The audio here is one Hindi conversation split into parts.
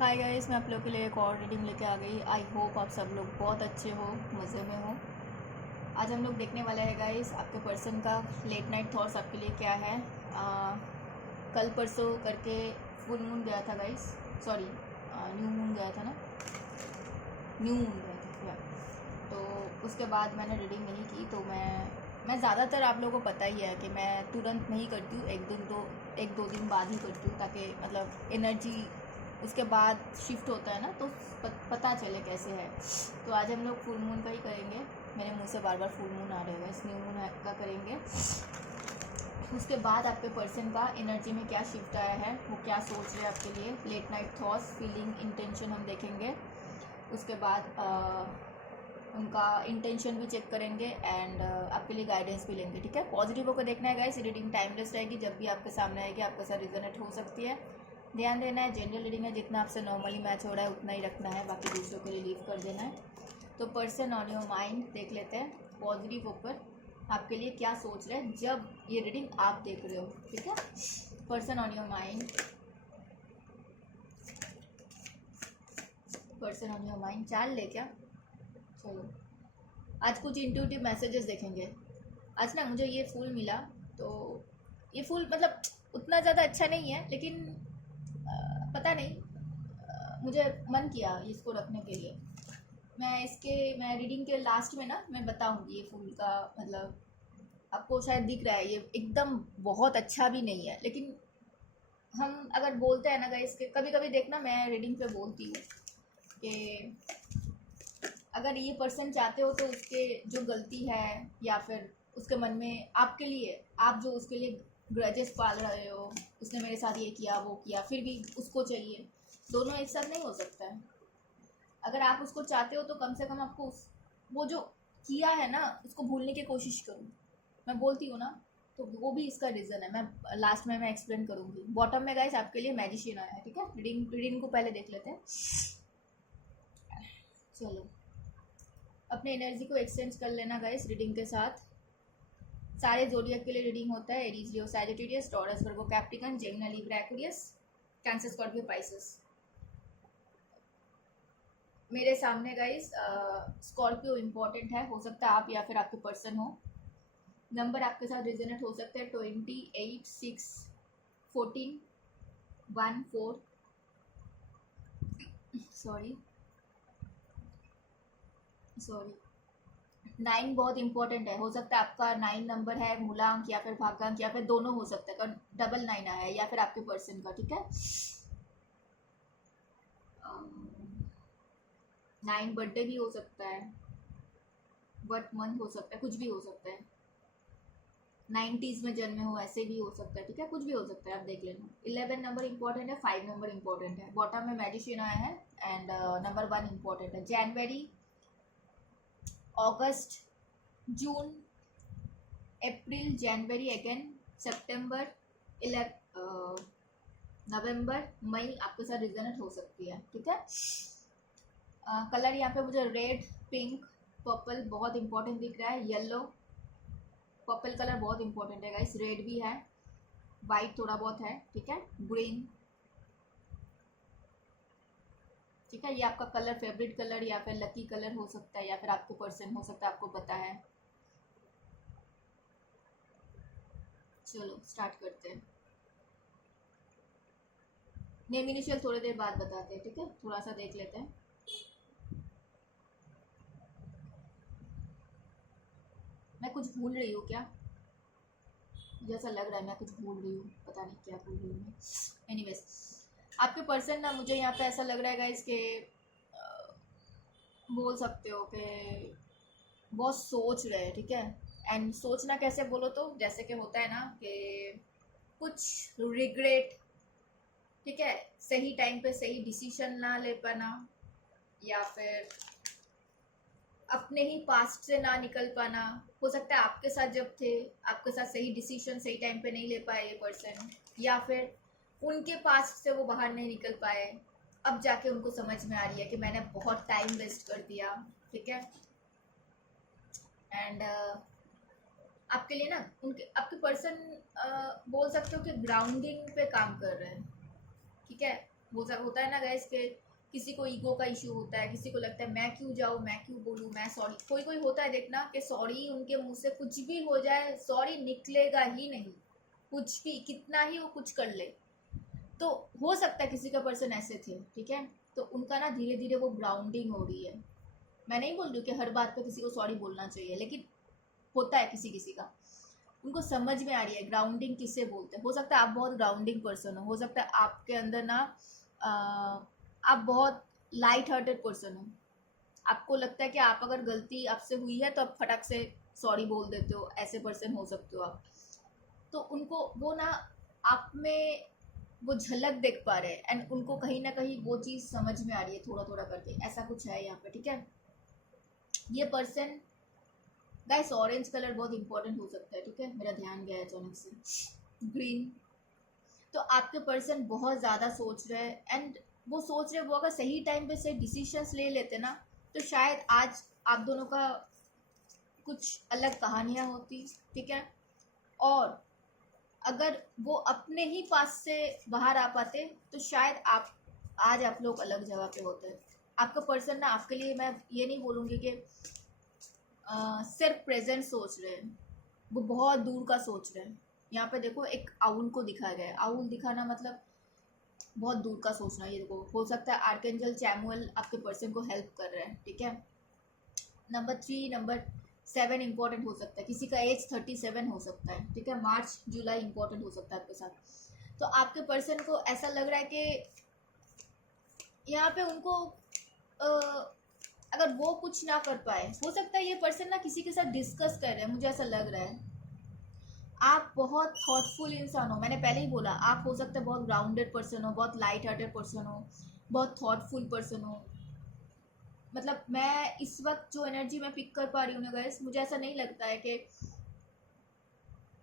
हाय गाइस, मैं आप लोगों के लिए एक और रीडिंग लेके आ गई। आई होप आप सब लोग बहुत अच्छे हो, मज़े में हो। आज हम लोग देखने वाले हैं गाइस आपके पर्सन का लेट नाइट थॉट्स आपके लिए क्या है। कल परसों करके फुल मून गया था गाइस, सॉरी न्यू मून गया था ना, न्यू मून गया था या तो उसके बाद मैंने रीडिंग नहीं की। तो मैं ज़्यादातर आप लोगों को पता ही है कि मैं तुरंत नहीं करती हूँ, एक दो दिन बाद ही करती हूँ, ताकि मतलब एनर्जी उसके बाद शिफ्ट होता है ना, तो पता चले कैसे है। तो आज हम लोग फुल मून का ही करेंगे। मेरे मुंह से बार बार फुल मून आ रहा है, इस न्यू मून का करेंगे। उसके बाद आपके पर्सन का एनर्जी में क्या शिफ्ट आया है, वो क्या सोच रहे हैं आपके लिए, late night thoughts, feeling, intention हम देखेंगे। उसके बाद उनका इंटेंशन भी चेक करेंगे एंड आपके लिए गाइडेंस भी लेंगे। ठीक है, पॉजिटिव होकर देखना है गाइस। रीडिंग टाइमलेस रहेगी, जब भी आपके सामने आएगी आपके साथ रिजोनेट हो सकती है। ध्यान देना है, जनरल रीडिंग है, जितना आपसे नॉर्मली मैच हो रहा है उतना ही रखना है, बाकी दूसरों के लिए लीव कर देना है। तो पर्सन ऑन योर माइंड देख लेते हैं, पॉजिटिव होकर आपके लिए क्या सोच रहे हैं जब ये रीडिंग आप देख रहे हो। ठीक है, person on your mind, person on your mind. चाल ले क्या, चलो आज कुछ इंट्यूटिव मैसेजेस देखेंगे। आज ना मुझे ये फूल मिला, तो ये फूल मतलब उतना ज़्यादा अच्छा नहीं है, लेकिन पता नहीं, मुझे मन किया इसको रखने के लिए। मैं रीडिंग के लास्ट में ना मैं बताऊंगी ये फूल का मतलब। आपको शायद दिख रहा है, ये एकदम बहुत अच्छा भी नहीं है, लेकिन हम अगर बोलते हैं ना गाइस के, कभी कभी देखना मैं रीडिंग पे बोलती हूँ कि अगर ये पर्सन चाहते हो तो उसके जो गलती है या फिर उसके मन में आपके लिए, आप जो उसके लिए ग्रजेस पाल रहे हो, उसने मेरे साथ ये किया वो किया, फिर भी उसको चाहिए, दोनों एक साथ नहीं हो सकता है। अगर आप उसको चाहते हो तो कम से कम आपको वो जो किया है ना उसको भूलने की कोशिश करो। मैं बोलती हूँ ना, तो वो भी इसका रीज़न है। मैं लास्ट में मैं एक्सप्लेन करूँगी। बॉटम में गाइस आपके लिए मैजिशियन आया है। ठीक है, रीडिंग को पहले देख लेते हैं। चलो अपने एनर्जी को एक्सचेंज कर लेना गाइस रीडिंग के साथ। सारे जोडियक के लिए रीडिंग होता है, Aries, Leo, Sagittarius, Taurus, Virgo, Capricorn, Gemini, Libra, Aquarius, Cancer, Scorpio, Pisces. मेरे सामने गाइस स्कॉर्पियो इंपॉर्टेंट है, हो सकता है आप या फिर आपके पर्सन हो। नंबर आपके साथ रिजनेट हो सकते हैं 28, 6, 14, 1, 4, सॉरी 9 बहुत इंपॉर्टेंट है। हो सकता है आपका 9 नंबर है, मूलांक या फिर भागांक या फिर दोनों हो सकता है, कारण डबल 9 आया है, या फिर आपके पर्सन का। ठीक है, 9 बर्थडे भी हो सकता है, बट मंथ हो सकता है, कुछ भी हो सकता है। 90s में जन्मे हो ऐसे भी हो सकता है। ठीक है, कुछ भी हो सकता है, आप देख लेना। 11 नंबर इंपॉर्टेंट है, 5 नंबर इंपॉर्टेंट है। बॉटम में मैजिशियन आया है एंड नंबर 1 इंपॉर्टेंट है। जनवरी, अगस्त, जून, अप्रैल, जनवरी अगेन, सितंबर, नवंबर, मई आपके साथ रिजनेट हो सकती है। ठीक है, कलर यहाँ पे मुझे रेड, पिंक, पर्पल बहुत इंपॉर्टेंट दिख रहा है। येलो, पर्पल कलर बहुत इंपॉर्टेंट है गाइस। रेड भी है, वाइट थोड़ा बहुत है। ठीक है, ग्रीन। ठीक है, ये आपका कलर, फेवरेट कलर या फिर लकी कलर हो सकता है, या फिर आपके पर्सन हो सकता है आपको पता है। चलो स्टार्ट करते हैं। नेम इनिशियल थोड़ी देर बाद बताते हैं। ठीक है, थोड़ा सा देख लेते हैं। मैं कुछ भूल रही हूँ क्या, मुझे ऐसा लग रहा है मैं कुछ भूल रही हूँ, पता नहीं क्या भूल रही हूँ मैं। एनीवेज, आपके पर्सन ना, मुझे यहाँ पे ऐसा लग रहा है गाइस कि बोल सकते हो कि बहुत सोच रहे हैं। ठीक है, एंड सोचना कैसे बोलो तो, जैसे कि होता है ना कि कुछ रिग्रेट। ठीक है, सही टाइम पे सही डिसीजन ना ले पाना, या फिर अपने ही पास्ट से ना निकल पाना। हो सकता है आपके साथ जब थे, आपके साथ सही डिसीजन सही टाइम पे नहीं ले पाए ये पर्सन, या फिर उनके पास्ट से वो बाहर नहीं निकल पाए। अब जाके उनको समझ में आ रही है कि मैंने बहुत टाइम वेस्ट कर दिया। ठीक है, एंड आपके लिए ना उनके, आपके पर्सन बोल सकते हो कि ग्राउंडिंग पे काम कर रहे हैं। ठीक है, होता है ना गैस के किसी को ईगो का इशू होता है, किसी को लगता है मैं क्यों जाऊँ, मैं क्यों बोलूँ, मैं सॉरी। कोई कोई होता है देखना कि सॉरी उनके मुंह से कुछ भी हो जाए सॉरी निकलेगा ही नहीं, कुछ भी कितना ही वो कुछ कर ले। तो हो सकता है किसी का पर्सन ऐसे थे, ठीक है, तो उनका ना धीरे धीरे वो ग्राउंडिंग हो रही है। मैं नहीं बोल रही हूँ कि हर बात पे किसी को सॉरी बोलना चाहिए, लेकिन होता है किसी किसी का, उनको समझ में आ रही है ग्राउंडिंग किससे बोलते हैं। हो सकता है आप बहुत ग्राउंडिंग पर्सन हो सकता है आपके अंदर ना आप बहुत लाइट हार्टेड पर्सन हो। आपको लगता है कि आप अगर गलती आपसे हुई है तो आप फटक से सॉरी बोल देते हो, ऐसे पर्सन हो सकते हो आप। तो उनको वो ना आप में वो झलक देख पा रहे हैं एंड उनको कहीं ना कहीं वो चीज़ समझ में आ रही है थोड़ा थोड़ा करके, ऐसा कुछ है यहाँ पे, ठीक है। ये पर्सन गाइस ऑरेंज कलर बहुत इंपॉर्टेंट हो सकता है, ठीक है, मेरा ध्यान गया अचानक से ग्रीन। तो आपके पर्सन बहुत ज़्यादा सोच रहे हैं एंड वो सोच रहे वो अगर सही टाइम पे सही डिसीजंस ले लेते ना तो शायद आज आप दोनों का कुछ अलग कहानियाँ होती, ठीक है। और अगर वो अपने ही पास से बाहर आ पाते तो शायद आप आज आप लोग अलग जगह पे होते। आपका पर्सन ना आपके लिए, मैं ये नहीं बोलूँगी कि सिर्फ प्रेजेंट सोच रहे हैं, वो बहुत दूर का सोच रहे हैं। यहाँ पे देखो एक आउल को दिखाया गया है, आउल दिखाना मतलब बहुत दूर का सोचना। ये देखो हो सकता है आर्केंजल चैमुअल आपके पर्सन को हेल्प कर रहे हैं, ठीक है। नंबर 3 नंबर 7 इंपॉर्टेंट हो सकता है, किसी का एज 37 हो सकता है, ठीक है। मार्च जुलाई इंपॉर्टेंट हो सकता है आपके साथ। तो आपके पर्सन को ऐसा लग रहा है कि यहाँ पे उनको अगर वो कुछ ना कर पाए, हो सकता है ये पर्सन ना किसी के साथ डिस्कस कर रहे हैं, मुझे ऐसा लग रहा है। आप बहुत थॉटफुल इंसान हो, मैंने पहले ही बोला आप हो सकता है बहुत ग्राउंडेड पर्सन हो, बहुत लाइट हार्टेड पर्सन हो, बहुत थॉटफुल पर्सन हो। मतलब मैं इस वक्त जो एनर्जी मैं पिक कर पा रही हूँ ना गाइस, मुझे ऐसा नहीं लगता है कि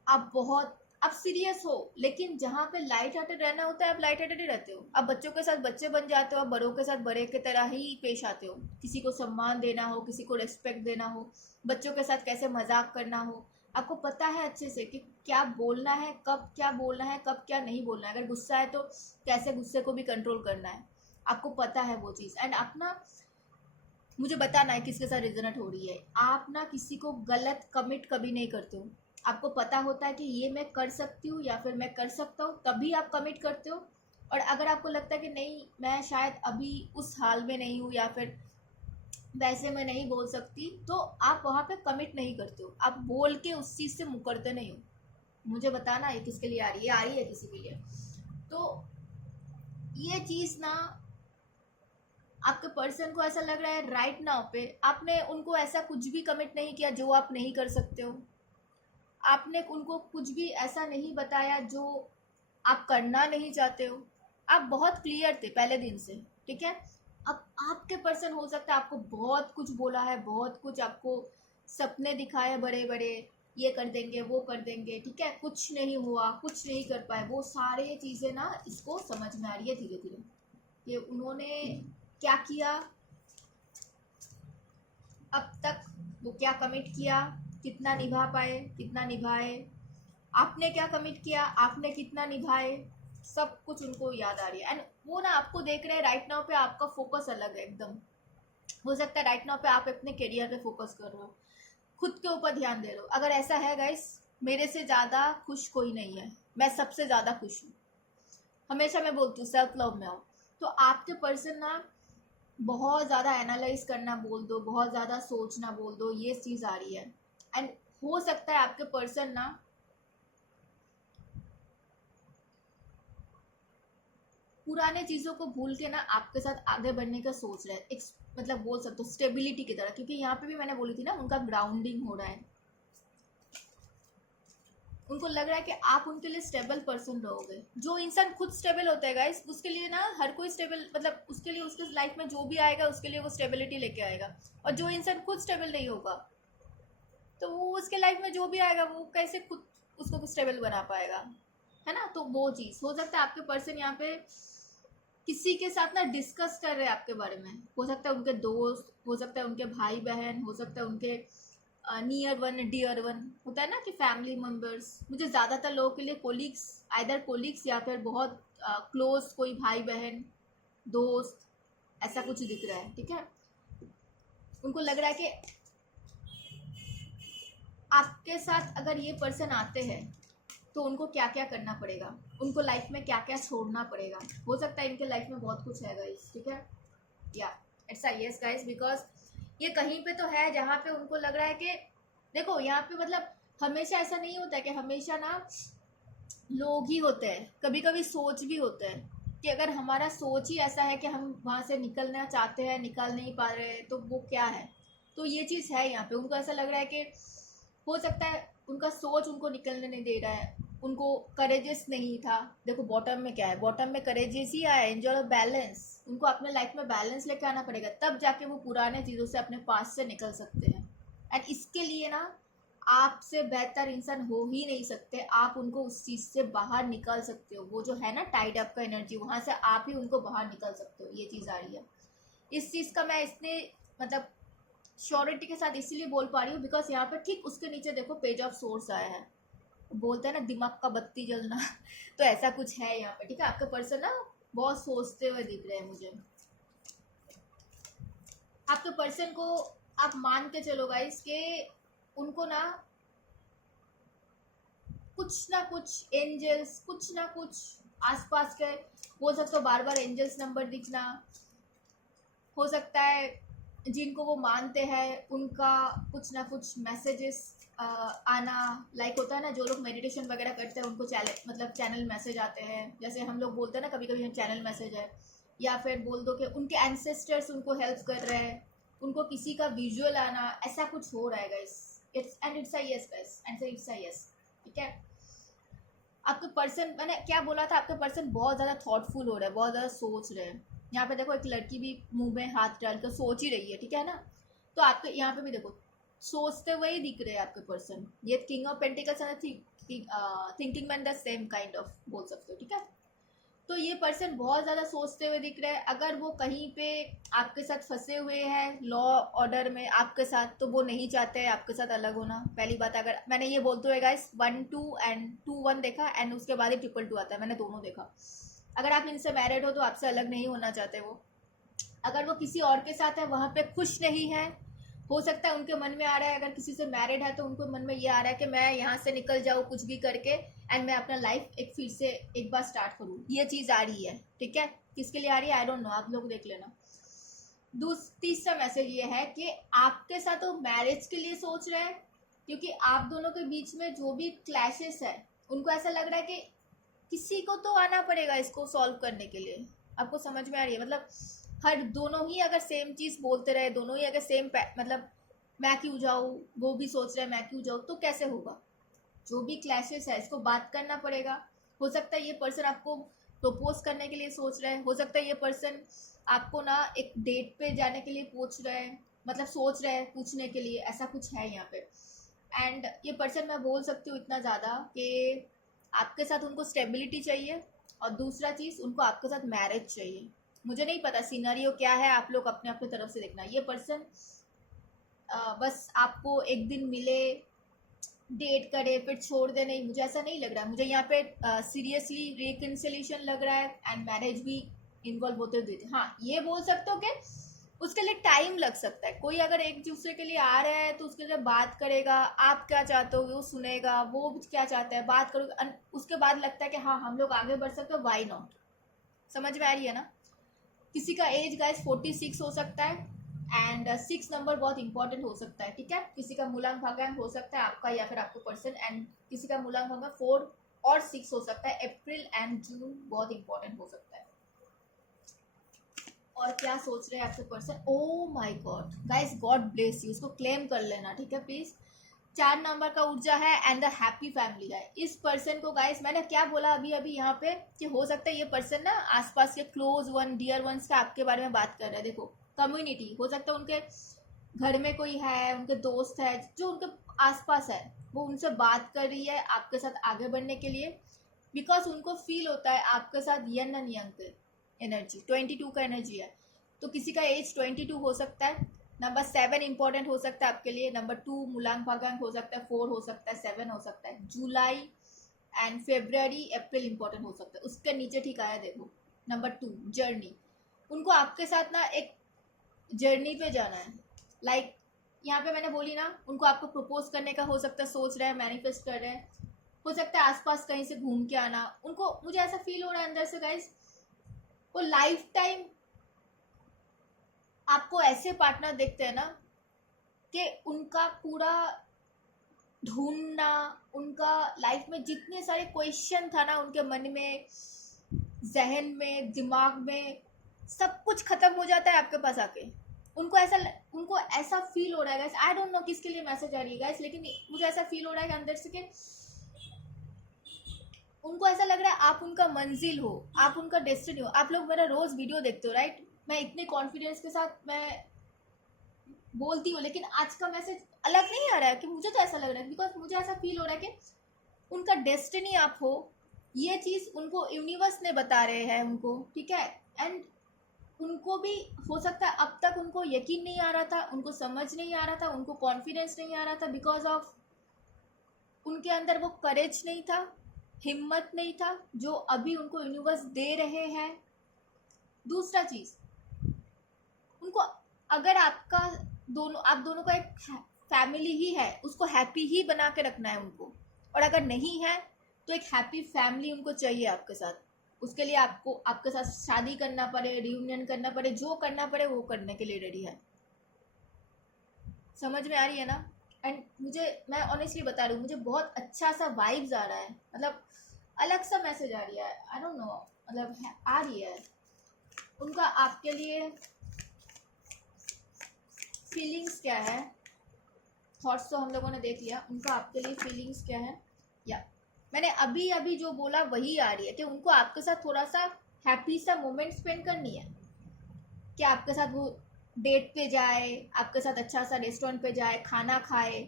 आप सीरियस हो, लेकिन जहाँ पे लाइट हार्टेड रहना होता है आप लाइट हार्टेड ही रहते हो। आप बच्चों के साथ बच्चे बन जाते हो, आप बड़ों के साथ बड़े की तरह ही पेश आते हो। किसी को सम्मान देना हो, किसी को रिस्पेक्ट देना हो, बच्चों के साथ कैसे मजाक करना हो, आपको पता है अच्छे से कि क्या बोलना है, कब क्या बोलना है, कब क्या नहीं बोलना है। अगर गुस्सा है तो कैसे गुस्से को भी कंट्रोल करना है, आपको पता है वो चीज़। एंड आप ना मुझे बताना है किसके साथ रिजनेट हो रही है। आप ना किसी को गलत कमिट कभी नहीं करते हो, आपको पता होता है कि ये मैं कर सकती हूँ या फिर मैं कर सकता हूँ, तभी आप कमिट करते हो। और अगर आपको लगता है कि नहीं मैं शायद अभी उस हाल में नहीं हूँ या फिर वैसे मैं नहीं बोल सकती, तो आप वहाँ पे कमिट नहीं करते हो, आप बोल के उस चीज़ से मुकरते नहीं हो। मुझे बताना है किसके लिए आ रही है, आ रही है किसी के लिए। तो ये चीज़ ना आपके पर्सन को ऐसा लग रहा है राइट नाउ पे आपने उनको ऐसा कुछ भी कमिट नहीं किया जो आप नहीं कर सकते हो। आपने उनको कुछ भी ऐसा नहीं बताया जो आप करना नहीं चाहते हो। आप बहुत क्लियर थे पहले दिन से, ठीक है। अब आपके पर्सन हो सकता है आपको बहुत कुछ बोला है, बहुत कुछ आपको सपने दिखाए बड़े बड़े, ये कर देंगे वो कर देंगे, ठीक है, कुछ नहीं हुआ, कुछ नहीं कर पाए। वो सारे चीज़ें ना इसको समझ में आ रही है धीरे धीरे कि उन्होंने क्या किया अब तक, वो क्या कमिट किया, कितना निभा पाए, कितना निभाए, आपने क्या कमिट किया, आपने कितना निभाए, सब कुछ उनको याद आ रही है। एंड वो ना आपको देख रहे हैं राइट नाउ पे, आपका फोकस अलग है एकदम। हो सकता है राइट नाउ पे आप अपने करियर पे फोकस कर रहे हो, खुद के ऊपर ध्यान दे रहे हो। अगर ऐसा है गाइस, मेरे से ज़्यादा खुश कोई नहीं है, मैं सबसे ज़्यादा खुश हूँ। हमेशा मैं बोलती हूँ सेल्फ लव में आओ। तो आपके पर्सन ना बहुत ज़्यादा एनालाइज करना बोल दो, बहुत ज़्यादा सोचना बोल दो, ये चीज़ आ रही है। एंड हो सकता है आपके पर्सन ना पुराने चीज़ों को भूल के ना आपके साथ आगे बढ़ने का सोच रहे हैं, एक मतलब बोल सकते हो स्टेबिलिटी की तरह। क्योंकि यहाँ पे भी मैंने बोली थी ना उनका ग्राउंडिंग हो रहा है, उनको लग रहा है कि आप उनके लिए स्टेबल पर्सन रहोगे। जो इंसान खुद स्टेबल होता है गाइस, उसके लिए ना हर कोई स्टेबल, मतलब उसके लिए उसके लाइफ में जो भी आएगा उसके लिए वो स्टेबिलिटी लेके आएगा। और जो इंसान खुद स्टेबल नहीं होगा तो वो उसके लाइफ में जो भी आएगा वो कैसे खुद उसको स्टेबल बना पाएगा, है ना। तो वो चीज़ हो सकता है आपके पर्सन यहाँ पे किसी के साथ ना डिस्कस कर रहे हैं आपके बारे में। हो सकता है उनके दोस्त, हो सकता है उनके भाई बहन, हो सकता है उनके नियर वन डियर वन, होता है ना कि फैमिली मेम्बर्स। मुझे ज़्यादातर लोगों के लिए कोलीग्स, आइदर कोलीग्स या फिर बहुत क्लोज कोई भाई बहन, दोस्त, ऐसा कुछ दिख रहा है, ठीक है। उनको लग रहा है कि आपके साथ अगर ये पर्सन आते हैं तो उनको क्या क्या करना पड़ेगा, उनको लाइफ में क्या क्या छोड़ना पड़ेगा। हो सकता है इनके लाइफ में बहुत कुछ है गाइस, ठीक है। या it's a yes guys, because ये कहीं पे तो है जहाँ पे उनको लग रहा है कि देखो यहाँ पे मतलब हमेशा ऐसा नहीं होता है कि हमेशा ना लोग ही होते हैं, कभी कभी सोच भी होते हैं कि अगर हमारा सोच ही ऐसा है कि हम वहाँ से निकलना चाहते हैं, निकल नहीं पा रहे हैं, तो वो क्या है। तो ये चीज़ है यहाँ पे, उनको ऐसा लग रहा है कि हो सकता है उनका सोच उनको निकलने नहीं दे रहा है, उनको करेजियस नहीं था। देखो बॉटम में क्या है, बॉटम में करेजियस ही आया, एंजल ऑफ बैलेंस। उनको अपने लाइफ में बैलेंस लेके आना पड़ेगा, तब जाके वो पुराने चीज़ों से, अपने पास से निकल सकते हैं। एंड इसके लिए ना आपसे बेहतर इंसान हो ही नहीं सकते, आप उनको उस चीज़ से बाहर निकाल सकते हो। वो जो है ना टाइड अप का एनर्जी, वहाँ से आप ही उनको बाहर निकाल सकते हो। ये चीज़ आ रही है। इस चीज़ का मैं इसने मतलब श्योरिटी के साथ इसीलिए बोल पा रही हूँ बिकॉज यहाँ पे ठीक उसके नीचे देखो पेज ऑफ सोर्स आया है। बोलते हैं ना दिमाग का बत्ती जलना तो ऐसा कुछ है यहाँ पे, ठीक है। आपके पर्सन ना बहुत सोचते हुए दिख रहे हैं मुझे। आपके पर्सन को आप मान के चलो गाइस के उनको ना कुछ एंजल्स, कुछ ना कुछ आसपास के, बोल सकते हो बार बार एंजल्स नंबर दिखना, हो सकता है जिनको वो मानते हैं उनका कुछ ना कुछ मैसेजेस आना। लाइक होता है ना जो लोग मेडिटेशन वगैरह करते हैं उनको चैनल मैसेज आते हैं, जैसे हम लोग बोलते हैं ना कभी कभी हम चैनल मैसेज है। या फिर बोल दो कि उनके एंसेस्टर्स उनको हेल्प कर रहे हैं, उनको किसी का विजुअल आना, ऐसा कुछ हो रहा है guys. It's a yes guys, it's a yes, ठीक है। आपके पर्सन, मैंने क्या बोला था, आपके पर्सन बहुत ज़्यादा थॉटफुल हो रहे हैं, बहुत ज़्यादा सोच रहे हैं। यहाँ पे देखो एक लड़की भी मुंह में हाथ डालकर सोच ही रही है, ठीक है ना। तो आपके यहाँ पे भी देखो सोचते हुए ही दिख रहे हैं आपके पर्सन। ये king of pentacles and thinking man the same kind of बोल सकते हो, ठीक है। तो ये पर्सन बहुत ज़्यादा सोचते हुए दिख रहे हैं। अगर वो कहीं पे आपके साथ फंसे हुए हैं लॉ ऑर्डर में आपके साथ, तो वो नहीं चाहते हैं आपके साथ अलग होना। पहली बात, अगर मैंने ये बोलते हुए गाइस 1 2 एंड 2 1 देखा एंड उसके बाद ही 2 आता है, मैंने दोनों देखा। अगर आप इनसे मैरिड हो तो आपसे अलग नहीं होना चाहते वो। अगर वो किसी और के साथ है वहाँ पे खुश नहीं है, हो सकता है उनके मन में आ रहा है, अगर किसी से मैरिड है तो उनको मन में ये आ रहा है कि मैं यहाँ से निकल जाऊँ कुछ भी करके एंड मैं अपना लाइफ एक फिर से एक बार स्टार्ट करूँ। ये चीज़ आ रही है, ठीक है। किसके लिए आ रही है आई डोंट नो, आप लोग देख लेना। तीसरा मैसेज ये है कि आपके साथ वो मैरिज के लिए सोच रहे हैं, क्योंकि आप दोनों के बीच में जो भी क्लैशेस है उनको ऐसा लग रहा है कि किसी को तो आना पड़ेगा इसको सॉल्व करने के लिए। आपको समझ में आ रही है, मतलब हर दोनों ही अगर सेम चीज़ बोलते रहे, दोनों ही अगर सेम मतलब मैं क्यों जाऊँ, वो भी सोच रहे हैं मैं क्यों जाऊँ, तो कैसे होगा। जो भी क्लैशेस है इसको बात करना पड़ेगा। हो सकता है ये पर्सन आपको प्रपोज करने के लिए सोच रहे हैं, हो सकता है ये पर्सन आपको ना एक डेट पे जाने के लिए पूछ रहे हैं, मतलब सोच रहे हैं पूछने के लिए, ऐसा कुछ है यहाँ पे। एंड ये पर्सन मैं बोल सकती हूँ इतना ज़्यादा कि आपके साथ उनको स्टेबिलिटी चाहिए, और दूसरा चीज़ उनको आपके साथ मैरिज चाहिए। मुझे नहीं पता सिनेरियो क्या है, आप लोग अपने अपने तरफ से देखना। ये पर्सन बस आपको एक दिन मिले, डेट करे, फिर छोड़ दे, नहीं मुझे ऐसा नहीं लग रहा है। मुझे यहाँ पे सीरियसली रिकन्सिलेशन लग रहा है एंड मैरिज भी इन्वॉल्व होते हुए। हाँ ये बोल सकते हो कि उसके लिए टाइम लग सकता है। कोई अगर एक दूसरे के लिए आ रहा है तो उसके लिए बात करेगा, आप क्या चाहते हो वो सुनेगा, वो क्या चाहता है बात करोगे, उसके बाद लगता है कि हाँ हम लोग आगे बढ़ सकते हैं, वाई नॉट। समझ में आ रही है ना। किसी का एज गाइस 46 हो सकता है एंड 6 नंबर बहुत इंपॉर्टेंट हो सकता है, ठीक है। किसी का मूलांक भागांक हो सकता है आपका या फिर आपको पर्सन, एंड किसी का मूलांक भागांक 4 और 6 हो सकता है। अप्रैल एंड जून बहुत इंपॉर्टेंट हो सकता है। और क्या सोच रहे हैं आपके person, oh my God guys, God bless you, इसको क्लेम कर लेना, ठीक है प्लीज। 4 नंबर का ऊर्जा है एंड द हैप्पी फैमिली है। इस पर्सन को गाइस मैंने क्या बोला अभी अभी यहाँ पे कि हो सकता है ये पर्सन ना आसपास के क्लोज वन, डियर वंस का आपके बारे में बात कर रहा है। देखो कम्युनिटी, हो सकता है उनके घर में कोई है, उनके दोस्त है जो उनके आसपास है, वो उनसे बात कर रही है आपके साथ आगे बढ़ने के लिए, बिकॉज उनको फील होता है आपके साथ यन एंड यंग एनर्जी, 22 का एनर्जी है। तो किसी का एज 22 हो सकता है। नंबर 7 इंपॉर्टेंट हो सकता है आपके लिए। नंबर 2 मूलांक भागांक हो सकता है, 4 हो सकता है, 7 हो सकता है। जुलाई एंड फेब्रुअरी अप्रैल इंपॉर्टेंट हो सकता है। उसके नीचे ठीक आया देखो नंबर 2 जर्नी। उनको आपके साथ ना एक जर्नी पे जाना है। लाइक यहाँ पे मैंने बोली ना, उनको आपको प्रपोज करने का हो सकता है, सोच रहे हैं, मैनिफेस्ट कर रहे हैं, हो सकता है आसपास कहीं से घूम के आना। उनको, मुझे ऐसा फील हो रहा है अंदर से गाइस, वो लाइफ टाइम आपको ऐसे पार्टनर देखते हैं ना कि उनका पूरा ढूंढना, उनका लाइफ में जितने सारे क्वेश्चन था ना उनके मन में, जहन में, दिमाग में, सब कुछ खत्म हो जाता है आपके पास आके। उनको ऐसा फील हो रहा है गाइस, आई डोंट नो किसके लिए मैसेज आ रही है गाइस, लेकिन मुझे ऐसा फील हो रहा है कि अंदर से कि उनको ऐसा लग रहा है आप उनका मंजिल हो, आप उनका डेस्टिनी हो। आप लोग मेरा रोज वीडियो देखते हो राइट, मैं इतने कॉन्फिडेंस के साथ मैं बोलती हूँ, लेकिन आज का मैसेज अलग नहीं आ रहा है कि मुझे तो ऐसा लग रहा है, बिकॉज मुझे ऐसा फील हो रहा है कि उनका डेस्टिनी आप हो। ये चीज़ उनको यूनिवर्स ने बता रहे हैं उनको, ठीक है। एंड उनको भी हो सकता है अब तक उनको यकीन नहीं आ रहा था, उनको समझ नहीं आ रहा था, उनको कॉन्फिडेंस नहीं आ रहा था, बिकॉज ऑफ उनके अंदर वो करेज नहीं था, हिम्मत नहीं था, जो अभी उनको यूनिवर्स दे रहे हैं। दूसरा चीज़, उनको, अगर आपका आप दोनों का एक फैमिली ही है, उसको हैप्पी ही बना के रखना है उनको। और अगर नहीं है तो एक हैप्पी फैमिली उनको चाहिए आपके साथ। उसके लिए आपको आपके साथ शादी करना पड़े, रियूनियन करना पड़े, जो करना पड़े वो करने के लिए रेडी है। समझ में आ रही है ना। एंड मैं ऑनेस्टली बता रही हूँ, मुझे बहुत अच्छा सा वाइब्स आ रहा है, मतलब अलग सा मैसेज आ रही है, आई डोंट नो, मतलब आ रही है। उनका आपके लिए फीलिंग्स क्या है, थॉट्स तो हम लोगों ने देख लिया, उनका आपके लिए फीलिंग्स क्या है। या मैंने अभी अभी जो बोला वही आ रही है कि उनको आपके साथ थोड़ा सा हैप्पी सा मोमेंट स्पेंड करनी है, कि आपके साथ वो डेट पे जाए, आपके साथ अच्छा सा रेस्टोरेंट पे जाए, खाना खाए,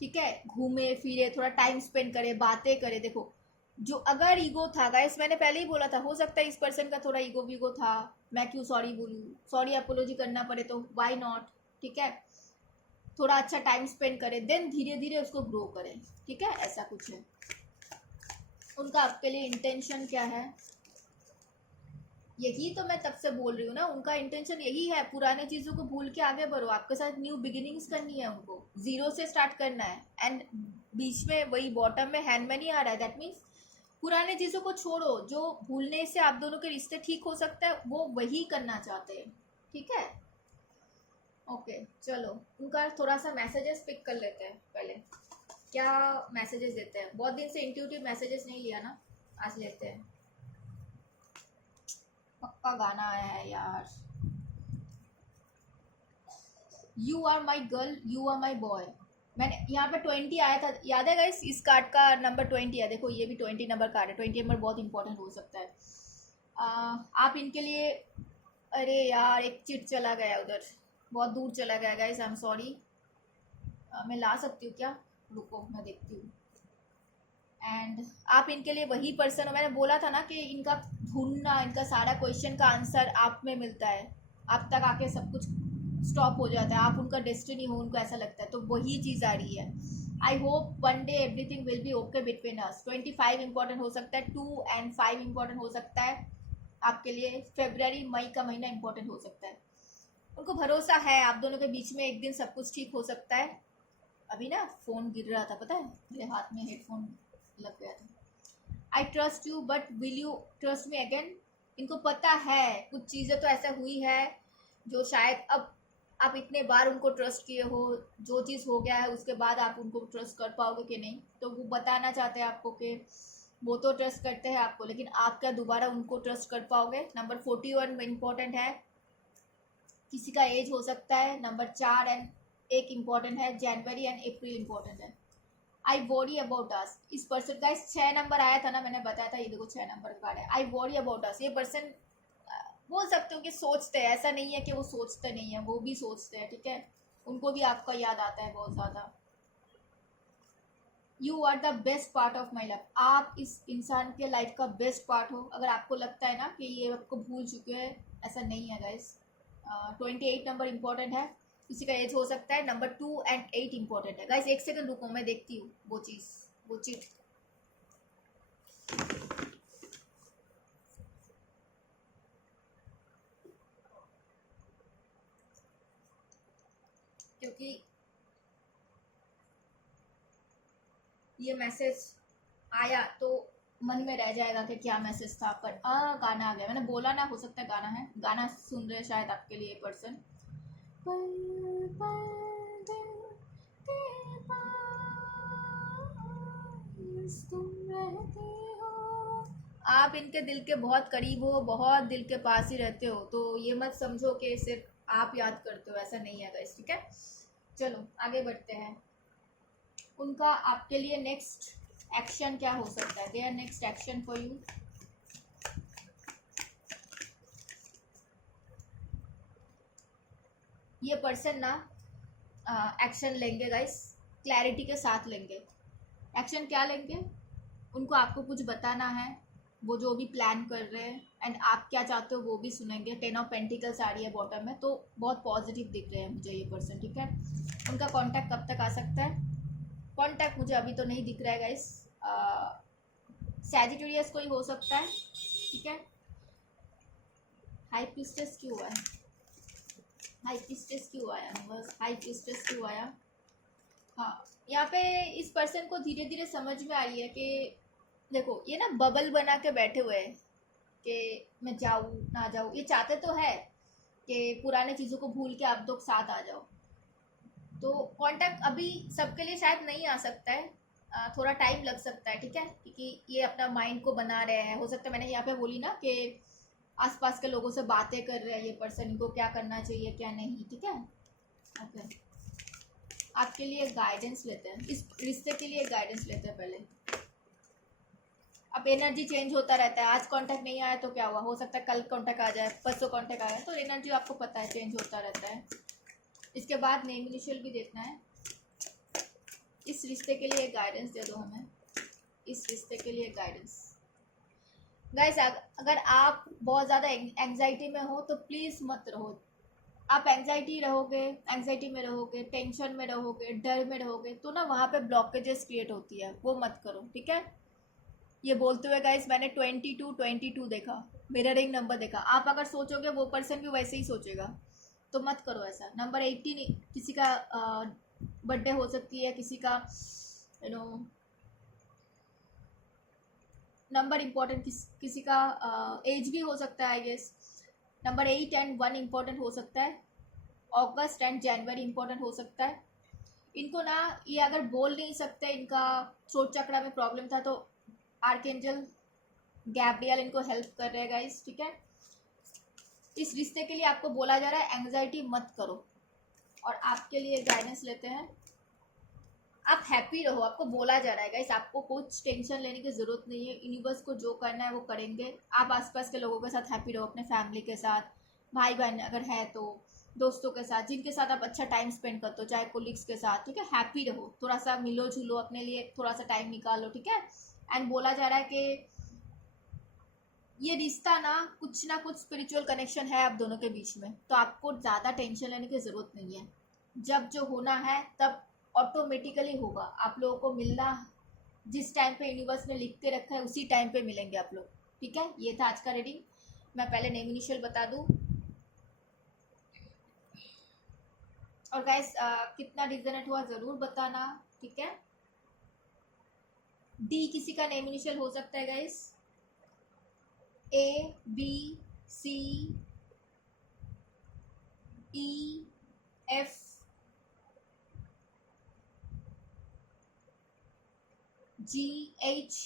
ठीक है, घूमे फिरे, थोड़ा टाइम स्पेंड करे, बातें करे। देखो, जो अगर ईगो था गाइस, मैंने पहले ही बोला था, हो सकता है इस पर्सन का थोड़ा ईगो वीगो था, मैं क्यों सॉरी बोलूँ, सॉरी अपोलॉजी करना पड़े तो वाई नॉट, ठीक है। थोड़ा अच्छा टाइम स्पेंड करे, देन धीरे धीरे उसको ग्रो करें, ठीक है, ऐसा कुछ है। उनका आपके लिए इंटेंशन क्या है, यही तो मैं तब से बोल रही हूँ ना, उनका इंटेंशन यही है, पुराने चीज़ों को भूल के आगे बढ़ो, आपके साथ न्यू बिगिनिंग्स करनी है, उनको जीरो से स्टार्ट करना है। एंड बीच में वही बॉटम में हैंडमैन ही आ रहा है, दैट मीन्स पुराने चीज़ों को छोड़ो, जो भूलने से आप दोनों के रिश्ते ठीक हो सकता है वो वही करना चाहते हैं, ठीक है। ओके चलो, उनका थोड़ा सा मैसेजेस पिक कर लेते हैं पहले, क्या मैसेजेस देते हैं। बहुत दिन से इंट्यूटिव मैसेजेस नहीं लिया ना, आज लेते हैं। पक्का गाना आया है यार, you are my girl, you are my boy. मैंने यहाँ पे 20 आया था, याद है गाइस, इस कार्ड का नंबर 20 है, देखो ये भी 20 नंबर कार्ड है, 20 नंबर बहुत इंपॉर्टेंट हो सकता है। आप इनके लिए, अरे यार एक चिट चला गया उधर, बहुत दूर चला गया गाइस, आई एम सॉरी। मैं ला सकती हूँ क्या, रुको मैं देखती हूँ। एंड आप इनके लिए वही पर्सन हो, मैंने बोला था ना कि इनका ढूंढना, इनका सारा क्वेश्चन का आंसर आप में मिलता है, आप तक आके सब कुछ स्टॉप हो जाता है, आप उनका डेस्टिनी हो, उनको ऐसा लगता है, तो वही चीज़ आ रही है। I hope one day everything will be okay between us. 25 important हो सकता है, 2 एंड 5 इंपॉर्टेंट हो सकता है आपके लिए, फेब्रवरी मई का महीना इंपॉर्टेंट हो सकता है। उनको भरोसा है आप दोनों के बीच में एक दिन सब कुछ ठीक हो सकता है। अभी ना फ़ोन गिर रहा था, पता है, मेरे हाथ में हेडफोन लग गया था। I trust you but will you trust me again. इनको पता है कुछ चीज़ें तो ऐसा हुई है जो शायद अब आप इतने बार उनको ट्रस्ट किए हो, जो चीज़ हो गया है उसके बाद आप उनको ट्रस्ट कर पाओगे कि नहीं, तो वो बताना चाहते हैं आपको कि वो तो ट्रस्ट करते हैं आपको, लेकिन आप क्या दोबारा उनको ट्रस्ट कर पाओगे। नंबर 41 में इम्पोर्टेंट है, किसी का एज हो सकता है। नंबर 4 एंड एक इम्पॉर्टेंट है, जनवरी एंड अप्रैल इम्पॉर्टेंट है। आई वॉरी अबाउट अस, इस पर्सन का 6 नंबर आया था ना, मैंने बताया था, ये देखो 6 नंबर का कार्ड है। आई वॉरी अबाउट अस, ये पर्सन बोल सकते हो कि सोचते हैं, ऐसा नहीं है कि वो सोचते नहीं है, वो भी सोचते हैं, ठीक है, उनको भी आपका याद आता है बहुत ज़्यादा। You are the best part of my life, आप इस इंसान के लाइफ का बेस्ट पार्ट हो। अगर आपको लगता है ना कि ये आपको भूल चुके हैं, ऐसा नहीं है गाइस। 28 नंबर इंपॉर्टेंट है, किसी का एज हो सकता है। नंबर 2 एंड 8 इंपॉर्टेंट है गाइस। एक सेकंड रुको, मैं देखती हूँ वो चीज़, वो चिट। कि ये मैसेज आया तो मन में रह जाएगा कि क्या मैसेज था। पर गाना आ गया, मैंने बोला ना, हो सकता है गाना है, गाना सुन रहे शायद आपके लिए पर्सन। पल पल दिल के पास तुम रहते हो, आप इनके दिल के बहुत करीब हो, बहुत दिल के पास ही रहते हो, तो ये मत समझो कि सिर्फ आप याद करते हो, ऐसा नहीं है गाइस, ठीक है। चलो आगे बढ़ते हैं। उनका आपके लिए नेक्स्ट एक्शन क्या हो सकता है, there next action for you. ये पर्सन ना एक्शन लेंगे गाइस, क्लैरिटी के साथ लेंगे। एक्शन क्या लेंगे, उनको आपको कुछ बताना है, वो जो भी प्लान कर रहे हैं, एंड आप क्या चाहते हो वो भी सुनेंगे। 10 ऑफ पेंटिकल्स आ रही है बॉटम में, तो बहुत पॉजिटिव दिख रहे हैं मुझे ये पर्सन, ठीक है। उनका कांटेक्ट कब तक आ सकता है, कांटेक्ट मुझे अभी तो नहीं दिख रहा है गाइस। सैजिटेरियस कोई हो सकता है, ठीक है। हाई प्रीस्टेस क्यों आया, हाई प्रीस्टेस क्यों आया, बस हाई प्रीस्टेस क्यों आया। हाँ, यहाँ पे इस पर्सन को धीरे धीरे समझ में आ रही है कि देखो ये ना बबल बना के बैठे हुए हैं कि मैं जाऊँ ना जाऊँ। ये चाहते तो है कि पुराने चीज़ों को भूल के आप लोग साथ आ जाओ। तो कांटेक्ट अभी सबके लिए शायद नहीं आ सकता है, थोड़ा टाइम लग सकता है, ठीक है, क्योंकि ये अपना माइंड को बना रहे हैं। हो सकता है मैंने यहाँ पे बोली ना कि आसपास के लोगों से बातें कर रहे हैं ये पर्सन, इनको क्या करना चाहिए क्या नहीं, ठीक है। ओके, आपके लिए गाइडेंस लेते हैं, इस रिश्ते के लिए गाइडेंस लेते हैं पहले। अब एनर्जी चेंज होता रहता है, आज कांटेक्ट नहीं आया तो क्या हुआ, हो सकता है कल कांटेक्ट आ जाए, परसों कांटेक्ट आया, तो एनर्जी आपको पता है चेंज होता रहता है। इसके बाद नेम इनिशियल भी देखना है। इस रिश्ते के लिए गाइडेंस दे दो हमें, इस रिश्ते के लिए गाइडेंस। गाइस अगर आप बहुत ज़्यादा एंग्जाइटी में हो तो प्लीज़ मत रहो। आप एंग्जाइटी में रहोगे, टेंशन में रहोगे, डर में रहोगे, तो ना वहाँ पे ब्लॉकेजेस क्रिएट होती है, वो मत करो, ठीक है। ये बोलते हुए गाइस मैंने 22 देखा, मिररिंग नंबर देखा। आप अगर सोचोगे वो पर्सन भी वैसे ही सोचेगा, तो मत करो ऐसा। नंबर 18 किसी का बर्थडे हो सकती है, किसी का नंबर इम्पोर्टेंट, किसी का एज भी हो सकता है I guess. Number 8 and 1 important हो सकता है, अगस्त एंड जनवरी इम्पोर्टेंट हो सकता है। इनको ना ये अगर बोल नहीं सकते, इनका थ्रोट चक्र में प्रॉब्लम था, तो आर्कएंजल गैब्रियल इनको हेल्प कर रहे हैं गाइस, ठीक है। इस रिश्ते के लिए आपको बोला जा रहा है एंग्जाइटी मत करो, और आपके लिए गाइडेंस लेते हैं। आप हैप्पी रहो, आपको बोला जा रहा है गाइस, आपको कुछ टेंशन लेने की ज़रूरत नहीं है। यूनिवर्स को जो करना है वो करेंगे। आप आसपास के लोगों के साथ हैप्पी रहो, अपने फैमिली के साथ, भाई बहन अगर है तो, दोस्तों के साथ, जिनके साथ आप अच्छा टाइम स्पेंड करते हो, चाहे कोलिग्स के साथ, ठीक है। हैप्पी रहो, थोड़ा सा मिलो झूलो, अपने लिए थोड़ा सा टाइम निकालो, ठीक है। एंड बोला जा रहा है कि ये रिश्ता ना कुछ स्पिरिचुअल कनेक्शन है आप दोनों के बीच में, तो आपको ज़्यादा टेंशन लेने की ज़रूरत नहीं है। जब जो होना है तब ऑटोमेटिकली होगा। आप लोगों को मिलना जिस टाइम पे यूनिवर्स ने लिख के रखा है उसी टाइम पे मिलेंगे आप लोग, ठीक है। ये था आज का रीडिंग। मैं पहले नेम इनिशियल बता दूं, और गाइस कितना रिजनेट हुआ ज़रूर बताना, ठीक है। डी किसी का नेम इनिशियल हो सकता है guys, A B C E F G H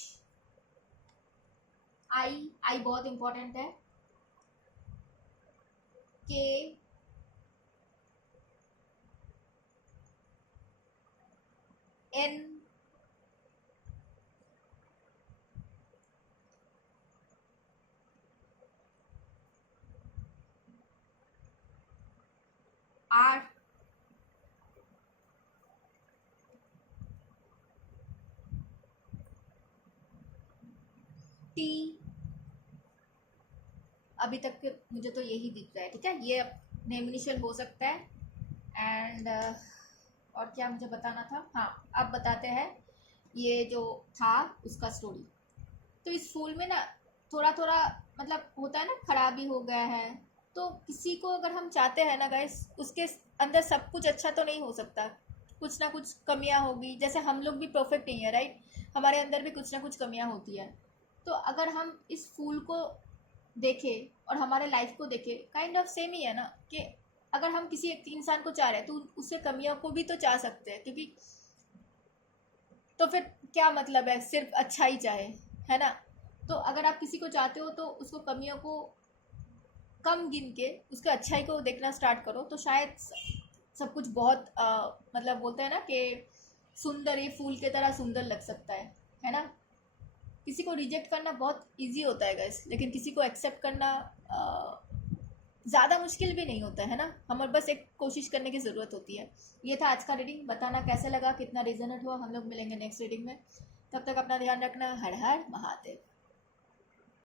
I बहुत इंपॉर्टेंट है, के एन आर टी। अभी तक के मुझे तो यही दिख रहा है, ठीक है। ये नेम इनिशियल हो सकता है। एंड और क्या मुझे बताना था, हाँ अब बताते हैं ये जो था उसका स्टोरी। तो इस फूल में ना थोड़ा थोड़ा मतलब होता है ना, खराबी हो गया है, तो किसी को अगर हम चाहते हैं ना गाइस, उसके अंदर सब कुछ अच्छा तो नहीं हो सकता, कुछ ना कुछ कमियां होगी। जैसे हम लोग भी परफेक्ट नहीं है, राइट, हमारे अंदर भी कुछ ना कुछ कमियां होती है। तो अगर हम इस फूल को देखें और हमारे लाइफ को देखें, काइंड ऑफ सेम ही है ना, कि अगर हम किसी एक इंसान को चाह रहे हैं तो उससे कमियों को भी तो चाह सकते हैं, क्योंकि तो फिर क्या मतलब है सिर्फ अच्छा ही चाहे, है ना। तो अगर आप किसी को चाहते हो तो उसको कमियों को कम गिन के उसके अच्छाई को देखना स्टार्ट करो, तो शायद सब कुछ बहुत मतलब बोलते हैं ना कि सुंदर, ये फूल के तरह सुंदर लग सकता है ना। किसी को रिजेक्ट करना बहुत इजी होता है गाइस, लेकिन किसी को एक्सेप्ट करना ज़्यादा मुश्किल भी नहीं होता है ना। हमें बस एक कोशिश करने की ज़रूरत होती है। ये था आज का रीडिंग, बताना कैसे लगा, कितना रिजनेट हुआ। हम लोग मिलेंगे नेक्स्ट रीडिंग में, तब तक अपना ध्यान रखना। हर हर महादेव।